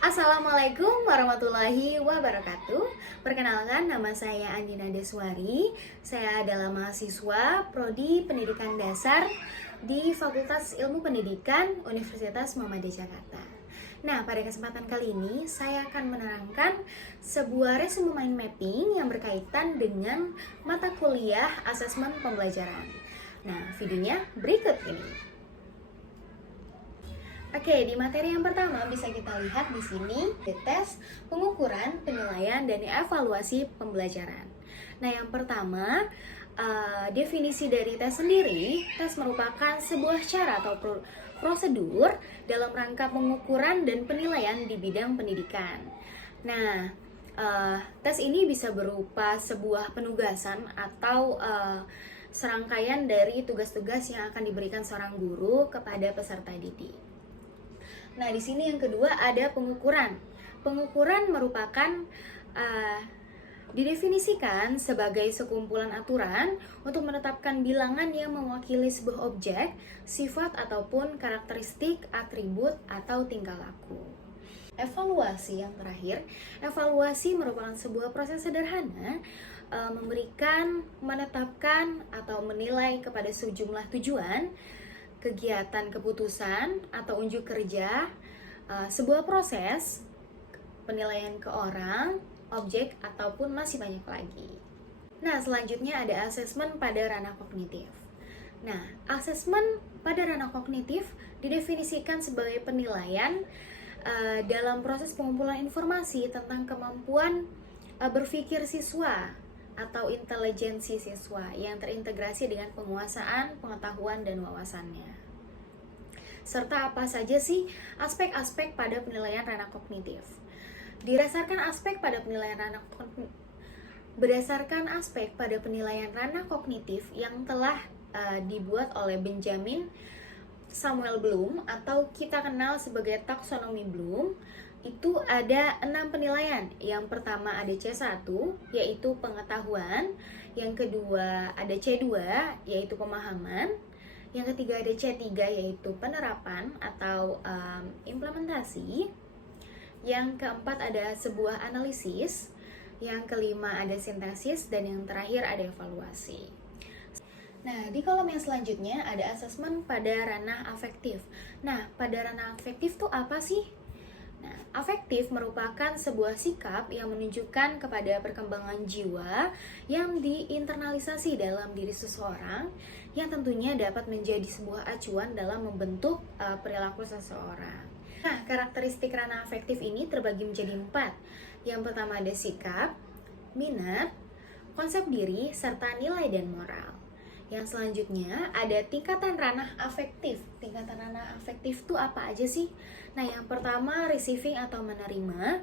Assalamualaikum warahmatullahi wabarakatuh. Perkenalkan, nama saya Andina Deswari. Saya adalah mahasiswa Prodi Pendidikan Dasar di Fakultas Ilmu Pendidikan Universitas Muhammadiyah Jakarta. Nah, pada kesempatan kali ini saya akan menerangkan sebuah resume mind mapping yang berkaitan dengan mata kuliah asesmen pembelajaran. Nah, videonya berikut ini. Oke, di materi yang pertama bisa kita lihat di sini tes pengukuran, penilaian, dan evaluasi pembelajaran. Nah, yang pertama, definisi dari tes sendiri. Tes merupakan sebuah cara atau prosedur dalam rangka pengukuran dan penilaian di bidang pendidikan. Nah, tes ini bisa berupa sebuah penugasan atau serangkaian dari tugas-tugas yang akan diberikan seorang guru kepada peserta didik. Nah, di sini yang kedua ada pengukuran. Pengukuran merupakan didefinisikan sebagai sekumpulan aturan untuk menetapkan bilangan yang mewakili sebuah objek, sifat ataupun karakteristik, atribut atau tingkah laku. Evaluasi yang terakhir, evaluasi merupakan sebuah proses sederhana memberikan, menetapkan atau menilai kepada sejumlah tujuan, kegiatan keputusan atau unjuk kerja, sebuah proses penilaian ke orang, objek, ataupun masih banyak lagi. Nah, selanjutnya ada asesmen pada ranah kognitif. Nah, asesmen pada ranah kognitif didefinisikan sebagai penilaian dalam proses pengumpulan informasi tentang kemampuan berpikir siswa atau intelijensi siswa yang terintegrasi dengan penguasaan, pengetahuan, dan wawasannya. Serta apa saja sih aspek-aspek pada penilaian ranah kognitif? Berdasarkan aspek pada penilaian ranah kognitif yang telah dibuat oleh Benjamin Samuel Bloom atau kita kenal sebagai taksonomi Bloom, itu ada 6 penilaian. Yang pertama ada C1 yaitu pengetahuan, yang kedua ada C2 yaitu pemahaman, yang ketiga ada C3 yaitu penerapan atau implementasi, yang keempat ada sebuah analisis, yang kelima ada sintesis, dan yang terakhir ada evaluasi. Nah, di kolom yang selanjutnya ada asesmen pada ranah afektif. Nah, pada ranah afektif tuh apa sih? Nah, afektif merupakan sebuah sikap yang menunjukkan kepada perkembangan jiwa yang diinternalisasi dalam diri seseorang, yang tentunya dapat menjadi sebuah acuan dalam membentuk perilaku seseorang. Nah, karakteristik ranah afektif ini terbagi menjadi 4. Yang pertama ada sikap, minat, konsep diri, serta nilai dan moral. Yang selanjutnya ada tingkatan ranah afektif. Tingkatan ranah afektif itu apa aja sih? Nah, yang pertama receiving atau menerima.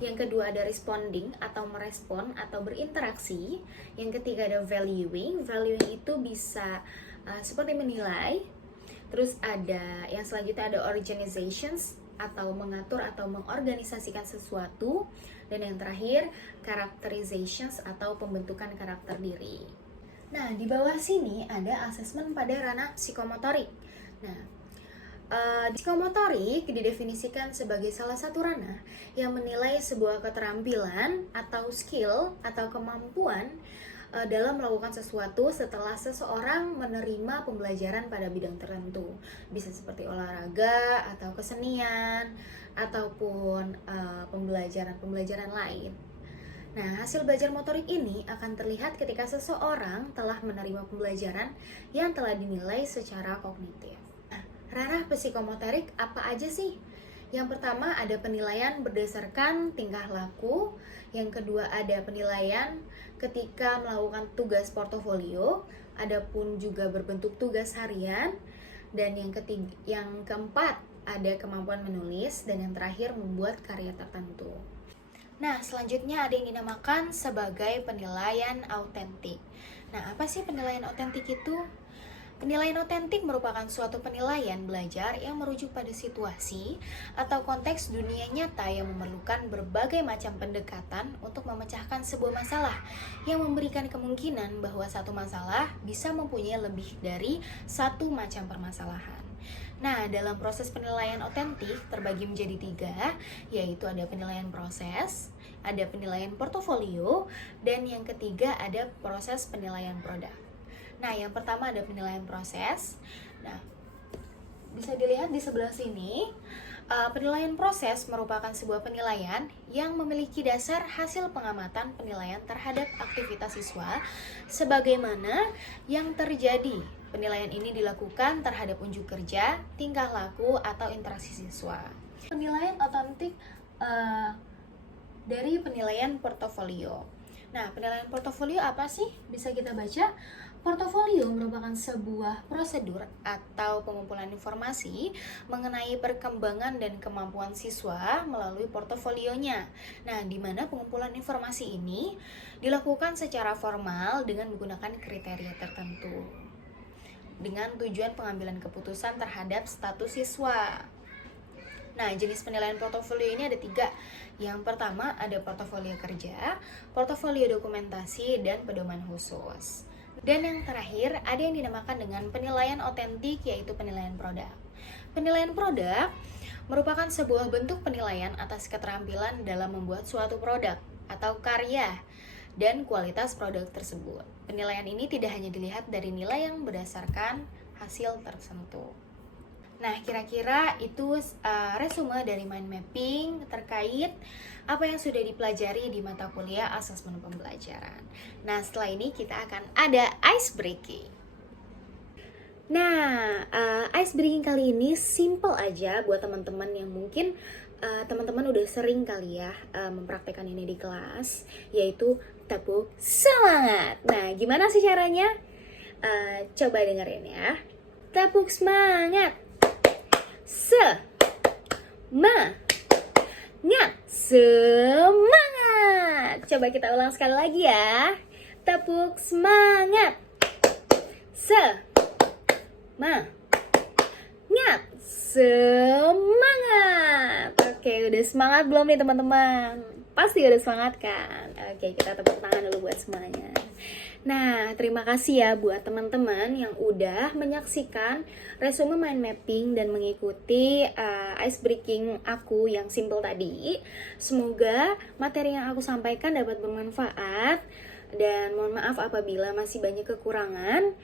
Yang kedua ada responding atau merespon atau berinteraksi. Yang ketiga ada valuing. Valuing itu bisa seperti menilai. Terus ada yang selanjutnya ada organizations atau mengatur atau mengorganisasikan sesuatu. Dan yang terakhir characterizations atau pembentukan karakter diri. Nah, di bawah sini ada asesmen pada ranah psikomotorik. Nah, psikomotorik didefinisikan sebagai salah satu ranah yang menilai sebuah keterampilan atau skill atau kemampuan dalam melakukan sesuatu setelah seseorang menerima pembelajaran pada bidang tertentu. Bisa seperti olahraga atau kesenian ataupun pembelajaran lain. Nah, hasil belajar motorik ini akan terlihat ketika seseorang telah menerima pembelajaran yang telah dinilai secara kognitif. Nah, ranah psikomotorik apa aja sih? Yang pertama ada penilaian berdasarkan tingkah laku, yang kedua ada penilaian ketika melakukan tugas portofolio, adapun juga berbentuk tugas harian, dan yang keempat ada kemampuan menulis, dan yang terakhir membuat karya tertentu. Nah, selanjutnya ada yang dinamakan sebagai penilaian autentik. Nah, apa sih penilaian autentik itu? Penilaian autentik merupakan suatu penilaian belajar yang merujuk pada situasi atau konteks dunia nyata yang memerlukan berbagai macam pendekatan untuk memecahkan sebuah masalah, yang memberikan kemungkinan bahwa satu masalah bisa mempunyai lebih dari satu macam permasalahan. Nah, dalam proses penilaian otentik terbagi menjadi 3, yaitu ada penilaian proses, ada penilaian portofolio, dan yang ketiga ada proses penilaian produk. Nah, yang pertama ada penilaian proses. Nah, bisa dilihat di sebelah sini. Penilaian proses merupakan sebuah penilaian yang memiliki dasar hasil pengamatan penilaian terhadap aktivitas siswa sebagaimana yang terjadi. Penilaian ini dilakukan terhadap unjuk kerja, tingkah laku, atau interaksi siswa. Penilaian otentik dari penilaian portofolio. Nah, penilaian portofolio apa sih? Bisa kita baca. Portofolio merupakan sebuah prosedur atau pengumpulan informasi mengenai perkembangan dan kemampuan siswa melalui portofolionya. Nah, di mana pengumpulan informasi ini dilakukan secara formal dengan menggunakan kriteria tertentu dengan tujuan pengambilan keputusan terhadap status siswa. Nah, jenis penilaian portofolio ini ada 3. Yang pertama ada portofolio kerja, portofolio dokumentasi, dan pedoman khusus. Dan yang terakhir ada yang dinamakan dengan penilaian otentik, yaitu penilaian produk. Penilaian produk merupakan sebuah bentuk penilaian atas keterampilan dalam membuat suatu produk atau karya dan kualitas produk tersebut. Penilaian ini tidak hanya dilihat dari nilai yang berdasarkan hasil tertentu. Nah, kira-kira itu resume dari mind mapping terkait apa yang sudah dipelajari di mata kuliah asesmen pembelajaran. Nah, setelah ini kita akan ada ice breaking. Nah, ice breaking kali ini simple aja buat teman-teman yang mungkin teman-teman udah sering kali ya mempraktekkan ini di kelas, yaitu tepuk semangat. Nah, gimana sih caranya? Coba dengerin ya. Tepuk semangat. Semangat. Coba kita ulang sekali lagi ya. Tepuk semangat. Semangat. Oke, udah semangat belum nih teman-teman? Pasti udah semangat kan? Oke, kita tepuk tangan dulu buat semuanya. Nah, terima kasih ya buat teman-teman yang udah menyaksikan resume mind mapping dan mengikuti ice breaking aku yang simple tadi. Semoga materi yang aku sampaikan dapat bermanfaat, dan mohon maaf apabila masih banyak kekurangan.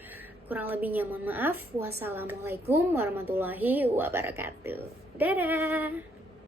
Kurang lebihnya mohon maaf. Wassalamualaikum warahmatullahi wabarakatuh. Dadah!